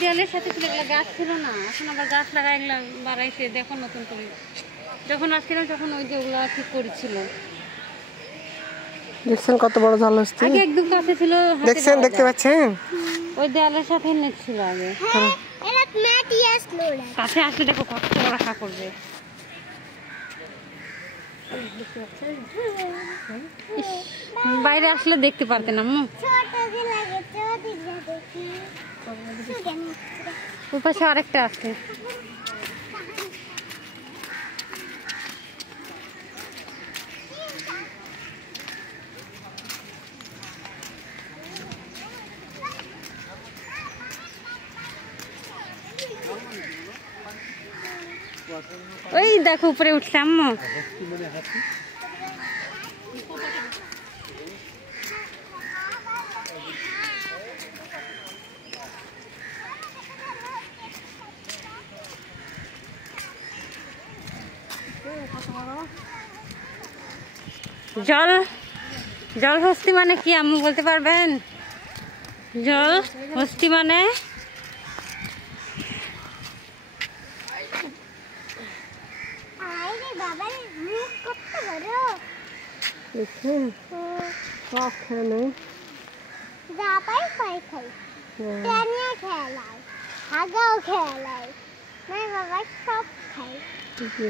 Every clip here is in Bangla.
দেয়ালের সাথে ছিল, এগুলো গাছ ছিল না, এখন আবার গাছ লাগাই এগুলো বাড়াইছে। দেখো নতুন করে যখন আসছিলাম তখন ওই যে ওগুলো ঠিক করেছিল। দেখছেন কত বড় ঝাল হচ্ছে? আগে একদম কাছে ছিল, দেখছেন, দেখতে পাচ্ছেন? ওই দেয়ালের সাথে নেট ছিল আগে। কাছে আসলে দেখো কত রাখা করবে। বাইরে আসলে দেখতে পারতেন আম্মু। ওই পাশে আরেকটা আছে। ওই দেখো উপরে উঠছে আম্মু। জল জল হস্তি মানে কি আম্মু বলতে পারবেন? জল হস্তি মানে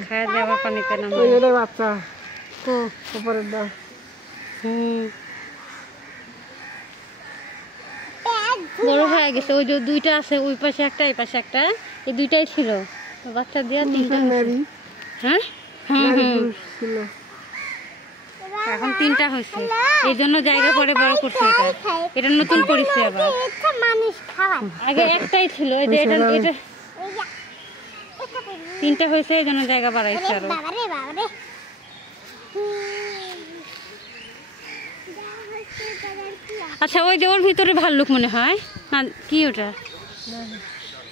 খায় দেওয়া পানিতে নামে বাচ্চা উপরের দাও। বড় হয়ে গেছে। ওই যে দুইটা আছে, ওই পাশে একটা এই পাশে একটা, এই দুইটাই ছিল বাচ্চা দিয়া তিনটা। হ্যাঁ ছিল, এখন তিনটা হয়েছে, এই জন্য জায়গা পরে বড় করছে। এটা এটা নতুন করেছে আবার। আগে একটাই ছিল, এই যে এটা এটা তিনটা হয়েছে, এই জন্য জায়গা বাড়াইছে আরো। আচ্ছা ওই যে ওর ভিতরে ভাল্লুক মনে হয় না, কি ওটা?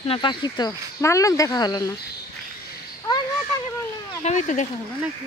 না পাখি তো, ভাল্লুক দেখা হলো না, সবই তো দেখা হলো নাকি?